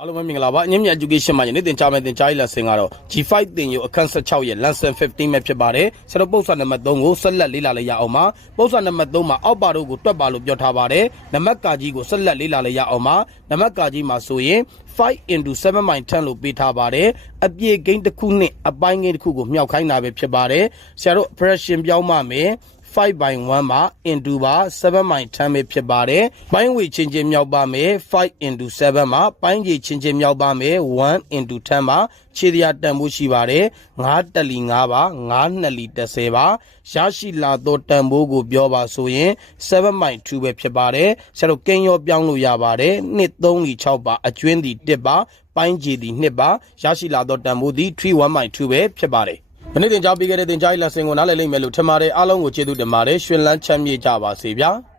အားလုံးပဲမင်္ဂလာပါအငင်းမြ education မှာယနေ့သင်ကြားမယ့်သင်ကြားရေး lesson ကတော့ G5 သင်ယူအခန်း16ရဲ့ lesson 15ပဲဖြစ်ပါတယ်ဆရာတို့ပု္ပ္ပစာနံပါတ်3ကိုဆက်လက်လေ့လာလိုက်ရအောင်ပါပု္ပ္ပစာနံပါတ်3မှာအောက်ပါတို့ကိုတွက်ပါလို့ပြောထားပါတယ်နံပါတ်ကာကြီးကိုဆက်လက်လေ့လာလိုက်ရအောင်ပါနံပါတ်ကာကြီးမှာဆိုရင်5 into 7 by 10လို့ပေးထားပါတယ်အပြည့်ဂိမ်းတစ်ခုနဲ့အပိုင်းဂိမ်းတစ်ခုကိုမြောက်ခိုင်းတာပဲဖြစ်ပါတယ်ဆရာတို့ operation ပြောင်းမှမယ် 5 by 1မှာ into ပါ7 by 10ပဲဖြစ်ပါတယ်။ပိုင်းဝေချင်းချင်းမြောက်ပါမယ်5 into 7မှာပိုင်းကြီးချင်းချင်းမြောက်ပါမယ်1 into 10မှာခြေတရားတန်ဖို့ရှိပါတယ်။9တက်လီ9ပါ9နှစ်လီ30ပါရရှိလာသောတန်ဖိုးကိုပြောပါဆိုရင်7 by 2ပဲဖြစ်ပါတယ်။ဆရာတို့ကင်းရောပြောင်းလို့ရပါတယ်။2 3လီ6ပါအကျွင်းဒီ1ပါပိုင်းကြီးဒီ2ပါရရှိလာသောတန်ဖိုးဒီ3 1 by 2ပဲဖြစ်ပါတယ်။ မနေ့တင်ကြားပေးခဲ့တဲ့တင်ကြားရေးလက်စင်ကိုနားလည်လိမ့်မယ်လို့ထင်ပါတယ်အားလုံးကိုကျေးဇူးတင်ပါတယ်ရှင်လန်းချမ်းမြေ့ကြပါစေဗျာ။